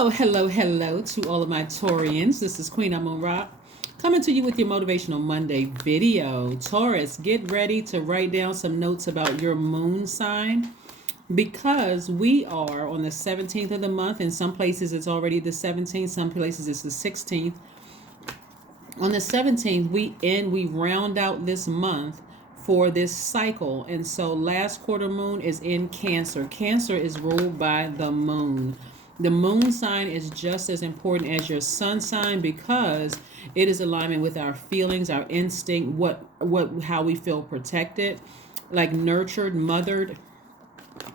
Hello to all of my Taurians. This is Queen Amun Ra coming to you with your Motivational Monday video. Taurus, get ready to write down some notes about your moon sign because we are on the 17th of the month. In some places it's already the 17th, some places it's the 16th. On the 17th, we round out this month for this cycle. And so last quarter moon is in Cancer. Cancer is ruled by the moon. The moon sign is just as important as your sun sign because it is alignment with our feelings, our instinct, how we feel protected, like nurtured, mothered.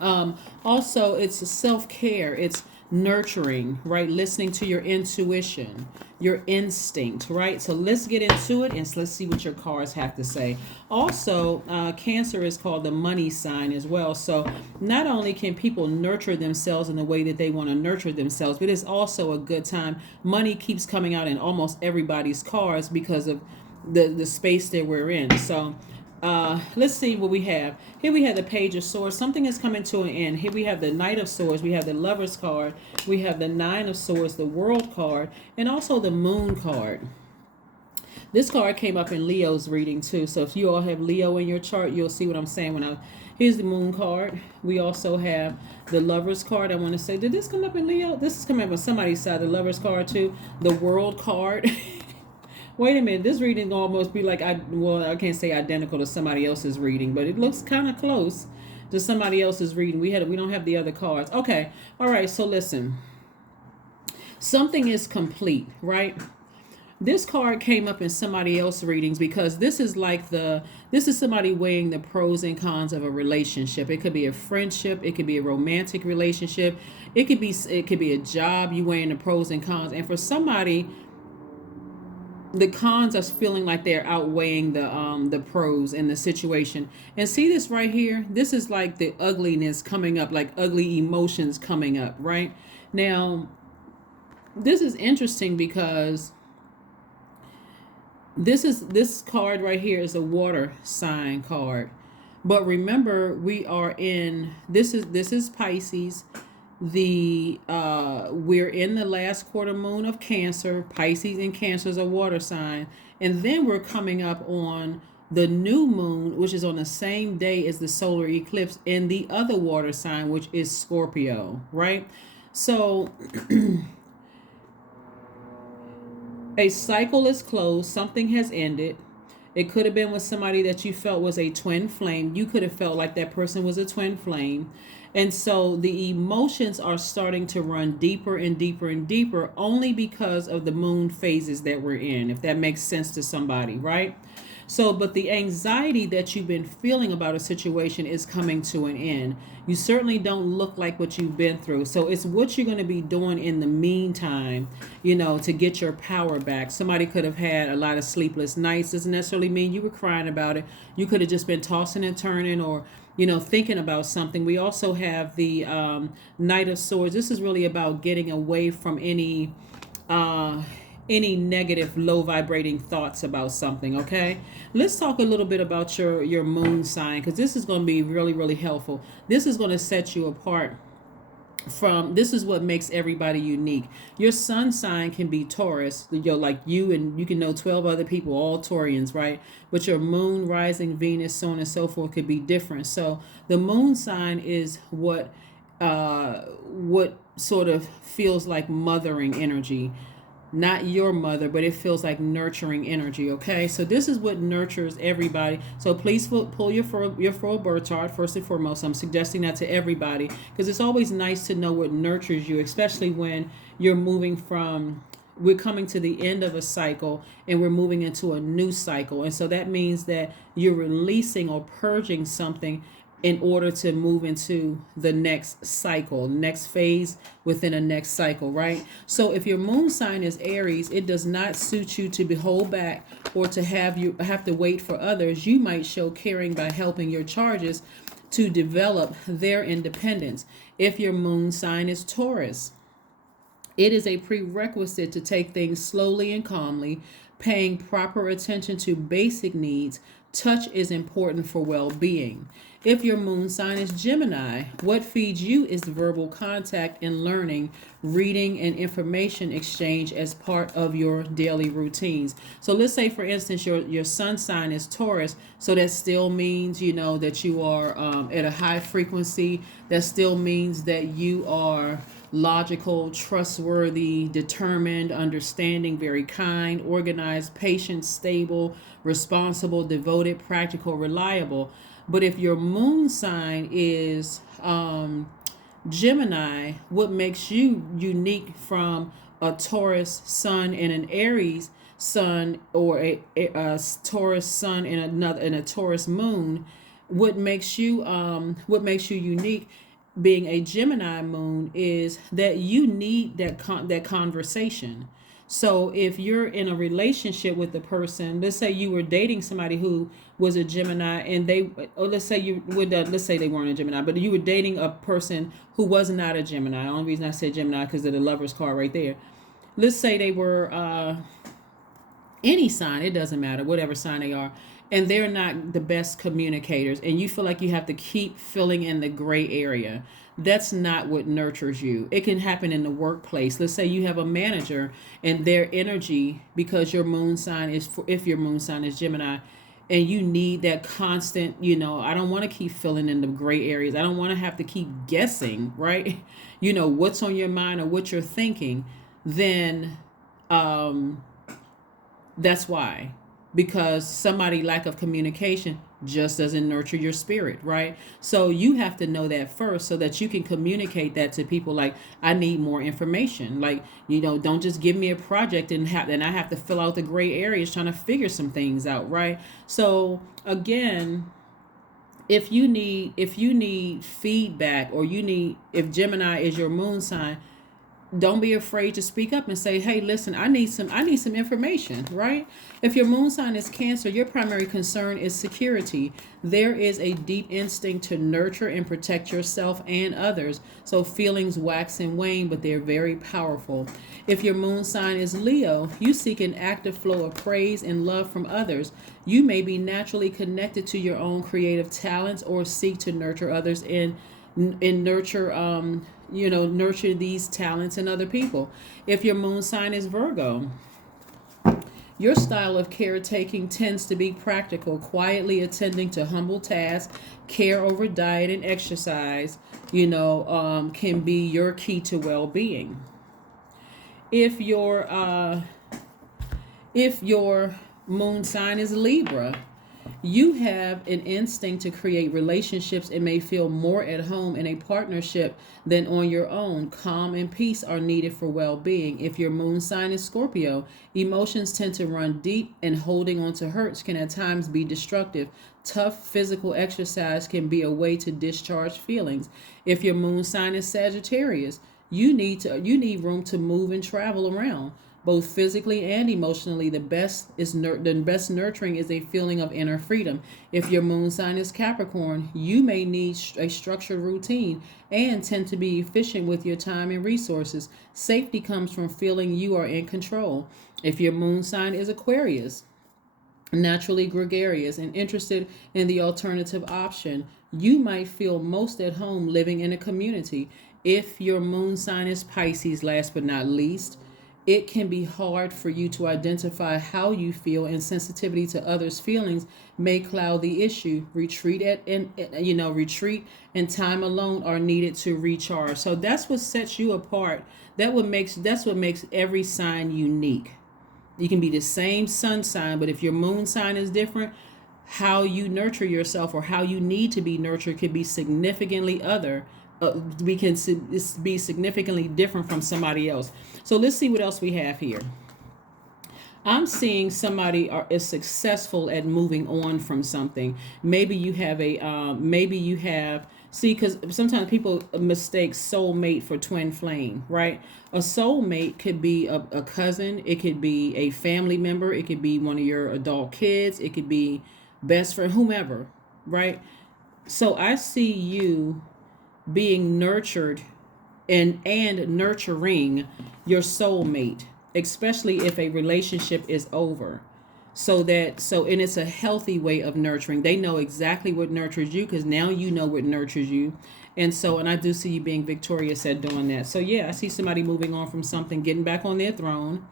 Also, it's self-care. It's nurturing, right? Listening to your intuition, your instinct, right? So let's get into it and let's see what your cards have to say. Also, Cancer is called the money sign as well. So not only can people nurture themselves in the way that they want to nurture themselves, but it's also a good time. Money keeps coming out in almost everybody's cards because of the space that we're in. So let's see what we have. Here we have the Page of Swords. Something is coming to an end. Here we have the Knight of Swords. We have the Lover's card. We have the Nine of Swords, the World card, and also the Moon card. This card came up in Leo's reading too. So if you all have Leo in your chart, you'll see what I'm saying here's the Moon card. We also have the Lover's card. I want to say, did this come up in Leo? This is coming up on somebody's side. The Lover's card too. The World card. Wait a minute, this reading almost be like, I can't say identical to somebody else's reading, but it looks kind of close to somebody else's reading. We don't have the other cards. Okay, all right, so listen. Something is complete, right? This card came up in somebody else's readings because this is somebody weighing the pros and cons of a relationship. It could be a friendship, it could be a romantic relationship, it could be a job. You weighing the pros and cons, and for somebody, the cons are feeling like they're outweighing the pros in the situation. And see this right here? This is like the ugliness coming up, like ugly emotions coming up, right? Now, this is interesting because this card right here is a water sign card. But remember, this is Pisces. We're in the last quarter moon of Cancer. Pisces and Cancer is a water sign, and then we're coming up on the new moon, which is on the same day as the solar eclipse in the other water sign, which is Scorpio, right? So a cycle is closed, something has ended. It could have been with somebody that you felt was a twin flame. You could have felt like that person was a twin flame. And so the emotions are starting to run deeper and deeper and deeper only because of the moon phases that we're in, if that makes sense to somebody, right? So, but the anxiety that you've been feeling about a situation is coming to an end. You certainly don't look like what you've been through. So it's what you're going to be doing in the meantime, to get your power back. Somebody could have had a lot of sleepless nights. Doesn't necessarily mean you were crying about it. You could have just been tossing and turning or thinking about something. We also have the Knight of Swords. This is really about getting away from any negative, low vibrating thoughts about something. Okay, let's talk a little bit about your moon sign, because this is going to be really, really helpful. This is going to set you apart this is what makes everybody unique. Your sun sign can be Taurus, like you, and you can know 12 other people, all Taurians, right? But your moon, rising, Venus, so on and so forth could be different. So the moon sign is what sort of feels like mothering energy. Not your mother, but it feels like nurturing energy. Okay, so this is what nurtures everybody. So please pull your full birth chart first and foremost. I'm suggesting that to everybody because it's always nice to know what nurtures you, especially when we're coming to the end of a cycle and we're moving into a new cycle. And so that means that you're releasing or purging something in order to move into the next cycle, next phase within a next cycle, right? So if your moon sign is Aries, it does not suit you to hold back or to have to wait for others. You might show caring by helping your charges to develop their independence. If your moon sign is Taurus, it is a prerequisite to take things slowly and calmly, paying proper attention to basic needs. Touch is important for well-being. If your moon sign is Gemini, what feeds you is verbal contact and learning, reading, and information exchange as part of your daily routines. So let's say, for instance, your sun sign is Taurus. So that still means, that you are at a high frequency. That still means that you are logical, trustworthy, determined, understanding, very kind, organized, patient, stable, responsible, devoted, practical, reliable. But if your moon sign is Gemini, what makes you unique from a Taurus sun and an Aries sun, or a Taurus sun and a Taurus moon, what makes you unique being a Gemini moon is that you need that conversation. So if you're in a relationship with the person, let's say you were dating somebody who was a Gemini, and let's say they weren't a Gemini, but you were dating a person who was not a Gemini. The only reason I said Gemini because of the Lover's card right there. Let's say they were any sign, it doesn't matter, whatever sign they are, and they're not the best communicators, and you feel like you have to keep filling in the gray area. That's not what nurtures you. It can happen in the workplace. Let's say you have a manager and their energy, because your moon sign is, if your moon sign is Gemini, and you need that constant, I don't want to keep filling in the gray areas. I don't want to have to keep guessing, right? What's on your mind or what you're thinking. Then that's why. Because somebody lack of communication just doesn't nurture your spirit, right? So you have to know that first so that you can communicate that to people. Like, I need more information. Like, don't just give me a project and I have to fill out the gray areas trying to figure some things out, right? So again, if you need feedback, or if Gemini is your moon sign, don't be afraid to speak up and say, hey, listen, I need some information, right? If your moon sign is Cancer, your primary concern is security. There is a deep instinct to nurture and protect yourself and others. So feelings wax and wane, but they're very powerful. If your moon sign is Leo, you seek an active flow of praise and love from others. You may be naturally connected to your own creative talents, or seek to nurture others and nurture these talents in other people. If your moon sign is Virgo, your style of caretaking tends to be practical, quietly attending to humble tasks. Care over diet and exercise, can be your key to well-being. If your moon sign is Libra, you have an instinct to create relationships and may feel more at home in a partnership than on your own. Calm and peace are needed for well-being. If your moon sign is Scorpio, emotions tend to run deep, and holding on to hurts can at times be destructive. Tough physical exercise can be a way to discharge feelings. If your moon sign is Sagittarius, you need room to move and travel around. Both physically and emotionally, the best nurturing is a feeling of inner freedom. If your moon sign is Capricorn, you may need a structured routine and tend to be efficient with your time and resources. Safety comes from feeling you are in control. If your moon sign is Aquarius, naturally gregarious and interested in the alternative option, you might feel most at home living in a community. If your moon sign is Pisces, last but not least, it can be hard for you to identify how you feel, and sensitivity to others' feelings may cloud the issue. Retreat and time alone are needed to recharge. So that's what sets you apart. That's what makes every sign unique. You can be the same sun sign, but if your moon sign is different, how you nurture yourself or how you need to be nurtured could be significantly be significantly different from somebody else. So let's see what else we have here. I'm seeing somebody is successful at moving on from something. Maybe you have because sometimes people mistake soulmate for twin flame, right? A soulmate could be a cousin, it could be a family member, it could be one of your adult kids, it could be best friend, whomever, right? So I see you being nurtured and nurturing your soulmate. especially if a relationship is over. And it's a healthy way of nurturing. They know exactly what nurtures you, because now you know what nurtures you. And I do see you being victorious at doing that. So yeah, I see somebody moving on from something, getting back on their throne,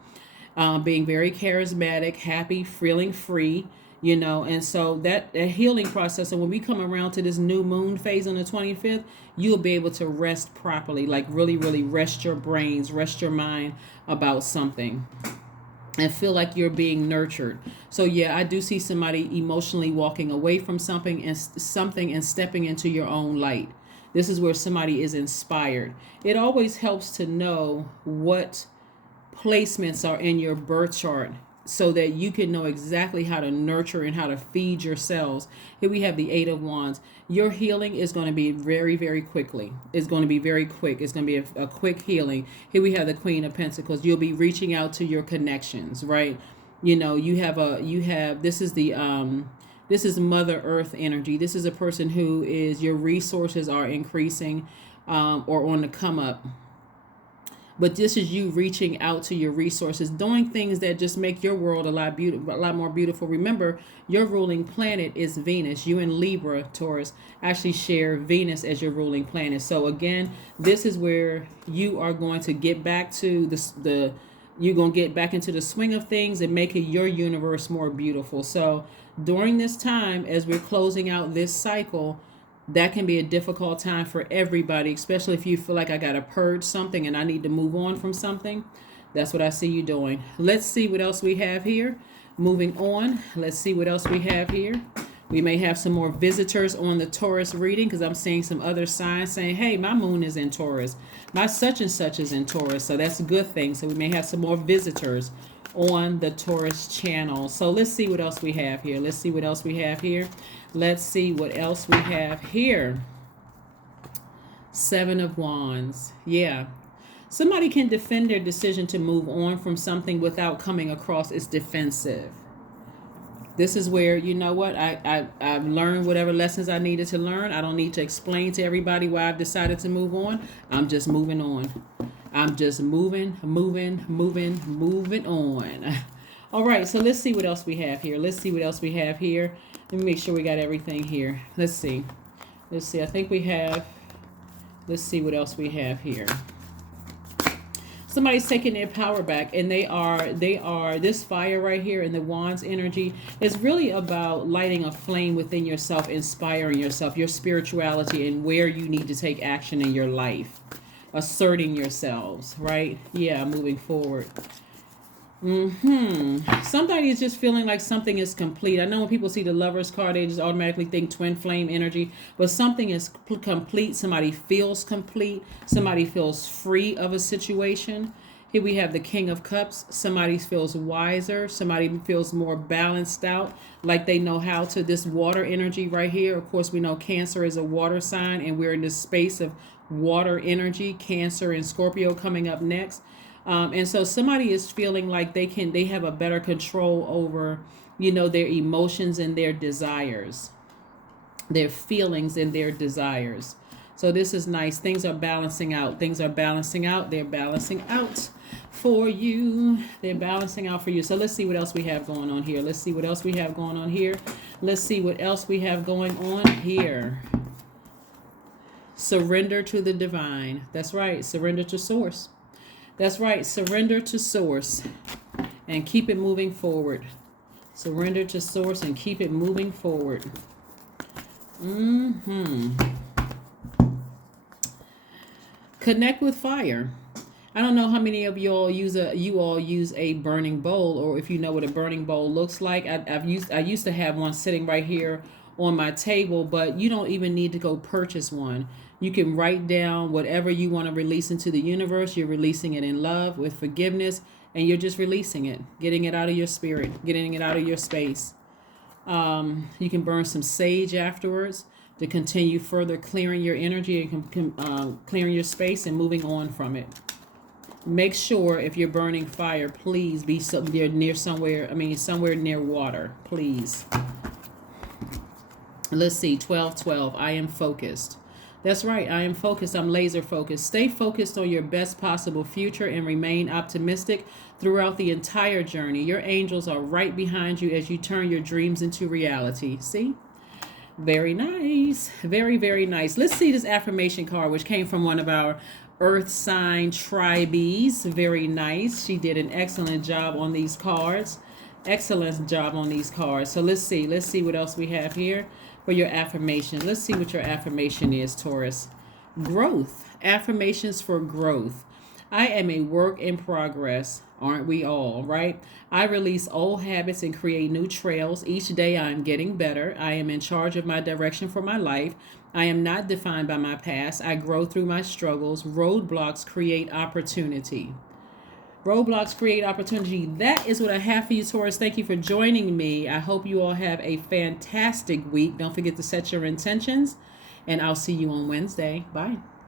being very charismatic, happy, feeling free, and so that healing process. And when we come around to this new moon phase on the 25th, you'll be able to rest properly, like really, really rest your brains, rest your mind about something, and feel like you're being nurtured. So yeah, I do see somebody emotionally walking away from something and stepping into your own light. This is where somebody is inspired. It always helps to know what placements are in your birth chart, so that you can know exactly how to nurture and how to feed your cells. Here we have the 8 of Wands. Your healing is going to be very, very quickly. It's going to be very quick. It's going to be a quick healing. Here we have the Queen of Pentacles. You'll be reaching out to your connections, right? This is Mother Earth energy. This is a person who is, your resources are increasing, or on the come up. But this is you reaching out to your resources, doing things that just make your world a lot more beautiful. Remember, your ruling planet is Venus. You and Libra, Taurus, actually share Venus as your ruling planet. So again, this is where you are going to get back to you're going to get back into the swing of things and making your universe more beautiful. So during this time, as we're closing out this cycle, that can be a difficult time for everybody, especially if you feel like I got to purge something and I need to move on from something. That's what I see you doing. Let's see what else we have here. Moving on, let's see what else we have here. We may have some more visitors on the Taurus reading, because I'm seeing some other signs saying, hey, my moon is in Taurus. My such and such is in Taurus. So that's a good thing. So we may have some more visitors on the Taurus channel. So let's see what else we have here. Let's see what else we have here. Let's see what else we have here. 7 of Wands. Yeah. Somebody can defend their decision to move on from something without coming across as defensive. This is where, you know what, I've learned whatever lessons I needed to learn. I don't need to explain to everybody why I've decided to move on. I'm just moving on. I'm just moving on. All right, so let's see what else we have here. Let's make sure we got everything here. Let's see. I think we have, let's see what else we have here. Somebody's taking their power back, and they are this fire right here in the Wands energy is really about lighting a flame within yourself, inspiring yourself, your spirituality, and where you need to take action in your life, asserting yourselves, right? Yeah, moving forward. Somebody is just feeling like something is complete. I know when people see the Lover's card, they just automatically think twin flame energy, but something is complete. Somebody feels complete. Somebody feels free of a situation. Here we have the King of Cups. Somebody feels wiser. Somebody feels more balanced out, like they know how to. This water energy right here. Of course, we know Cancer is a water sign, and we're in this space of water energy. Cancer and Scorpio coming up next. And so somebody is feeling like they have a better control over, their emotions and their desires, their feelings and their desires. So this is nice. Things are balancing out. They're balancing out for you. So let's see what else we have going on here. Surrender to the divine. That's right. Surrender to source. That's right. Surrender to source and keep it moving forward. Surrender to source and keep it moving forward. Connect with fire. I don't know how many of you all use a burning bowl, or if you know what a burning bowl looks like. I used to have one sitting right here on my table, but you don't even need to go purchase one. You can write down whatever you want to release into the universe. You're releasing it in love, with forgiveness, and you're just releasing it, getting it out of your spirit, getting it out of your space. You can burn some sage afterwards to continue further clearing your energy and clearing your space and moving on from it. Make sure if you're burning fire, please be somewhere near water, please. Let's see, 12:12. I am focused. That's right. I am focused. I'm laser focused. Stay focused on your best possible future and remain optimistic throughout the entire journey. Your angels are right behind you as you turn your dreams into reality. See? Very nice. Very, very nice. Let's see this affirmation card, which came from one of our earth sign tribees. Very nice. She did an excellent job on these cards. Excellent job on these cards. So let's see. Let's see what else we have here for your affirmation. Let's see what your affirmation is, Taurus. Growth. Affirmations for growth. I am a work in progress. Aren't we all, right? I release old habits and create new trails. Each day I am getting better. I am in charge of my direction for my life. I am not defined by my past. I grow through my struggles. Roadblocks create opportunity. Roadblocks create opportunity. That is what I have for you, Taurus. Thank you for joining me. I hope you all have a fantastic week. Don't forget to set your intentions, and I'll see you on Wednesday. Bye.